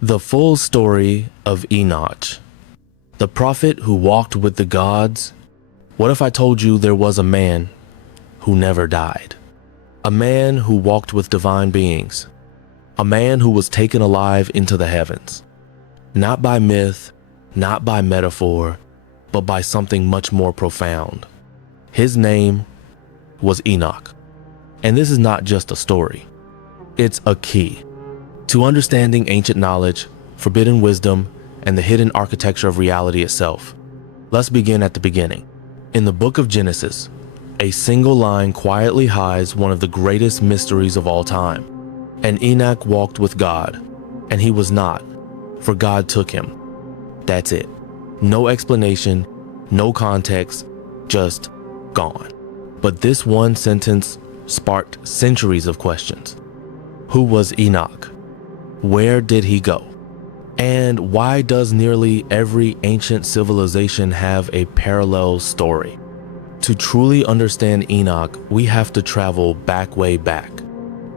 The full story of Enoch, the prophet who walked with the gods. What if I told you there was a man who never died? A man who walked with divine beings. A man who was taken alive into the heavens. Not by myth, not by metaphor, but by something much more profound. His name was Enoch. And this is not just a story. It's a key to understanding ancient knowledge, forbidden wisdom, and the hidden architecture of reality itself. Let's begin at the beginning. In the book of Genesis, a single line quietly hides one of the greatest mysteries of all time. And Enoch walked with God, and he was not, for God took him. That's it. No explanation, no context, just gone. But this one sentence sparked centuries of questions. Who was Enoch? Where did he go? And why does nearly every ancient civilization have a parallel story? To truly understand Enoch, we have to travel way back.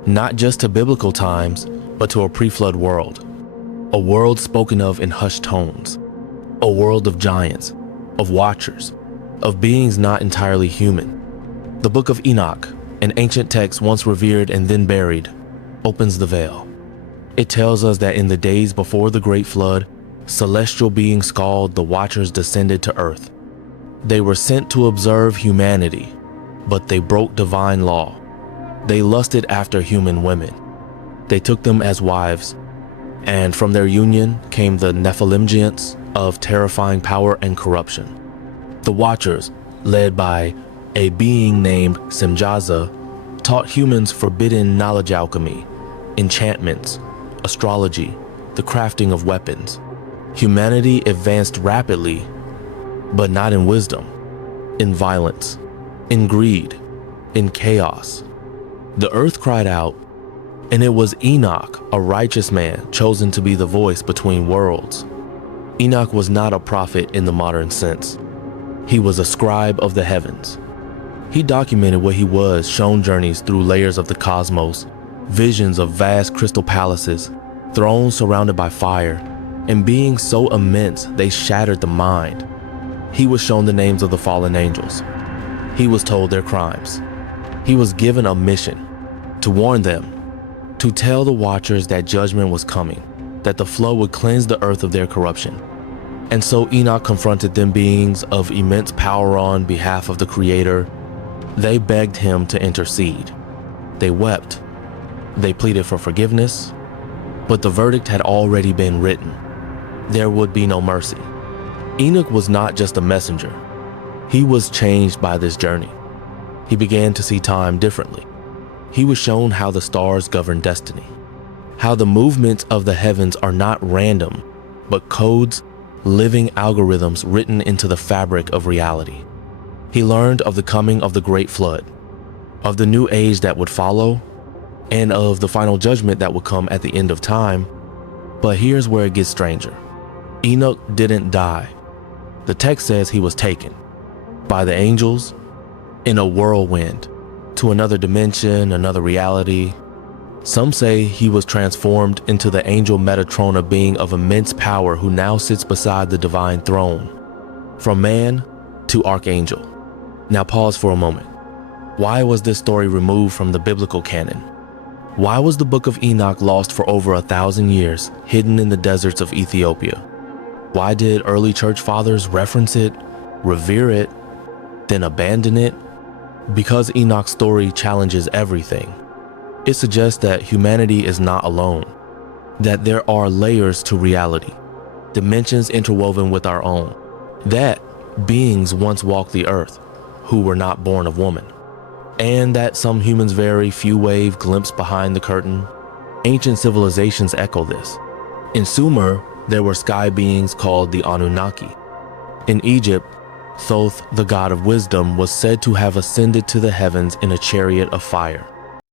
Not just to biblical times, but to a pre-flood world. A world spoken of in hushed tones. A world of giants, of watchers, of beings not entirely human. The book of Enoch, an ancient text once revered and then buried, opens the veil. It tells us that in the days before the great flood, celestial beings called the Watchers descended to earth. They were sent to observe humanity, but they broke divine law. They lusted after human women. They took them as wives, and from their union came the Nephilim giants of terrifying power and corruption. The Watchers, led by a being named Semjaza, taught humans forbidden knowledge alchemy, enchantments, astrology, the crafting of weapons. Humanity advanced rapidly, but not in wisdom, in violence, in greed, in chaos. The earth cried out, and it was Enoch, a righteous man, chosen to be the voice between worlds. Enoch was not a prophet in the modern sense. He was a scribe of the heavens. He documented what he was, shown journeys through layers of the cosmos, visions of vast crystal palaces, thrones surrounded by fire, and beings so immense they shattered the mind. He was shown the names of the fallen angels. He was told their crimes. He was given a mission to warn them, to tell the Watchers that judgment was coming, that the flood would cleanse the earth of their corruption. And so Enoch confronted them, beings of immense power on behalf of the Creator. They begged him to intercede. They wept. They pleaded for forgiveness, but the verdict had already been written. There would be no mercy. Enoch was not just a messenger. He was changed by this journey. He began to see time differently. He was shown how the stars govern destiny, how the movements of the heavens are not random, but codes, living algorithms written into the fabric of reality. He learned of the coming of the great flood, of the new age that would follow, and of the final judgment that would come at the end of time. But here's where it gets stranger. Enoch didn't die. The text says he was taken by the angels in a whirlwind to another dimension, another reality. Some say he was transformed into the angel Metatron, a being of immense power who now sits beside the divine throne. From man to archangel. Now pause for a moment. Why was this story removed from the biblical canon? Why was the book of Enoch lost for over 1,000 years, hidden in the deserts of Ethiopia? Why did early church fathers reference it, revere it, then abandon it? Because Enoch's story challenges everything. It suggests that humanity is not alone, that there are layers to reality, dimensions interwoven with our own, that beings once walked the earth who were not born of woman, and that some humans very few wave glimpse behind the curtain. Ancient civilizations echo this. In Sumer, there were sky beings called the Anunnaki. In Egypt, Thoth, the god of wisdom, was said to have ascended to the heavens in a chariot of fire.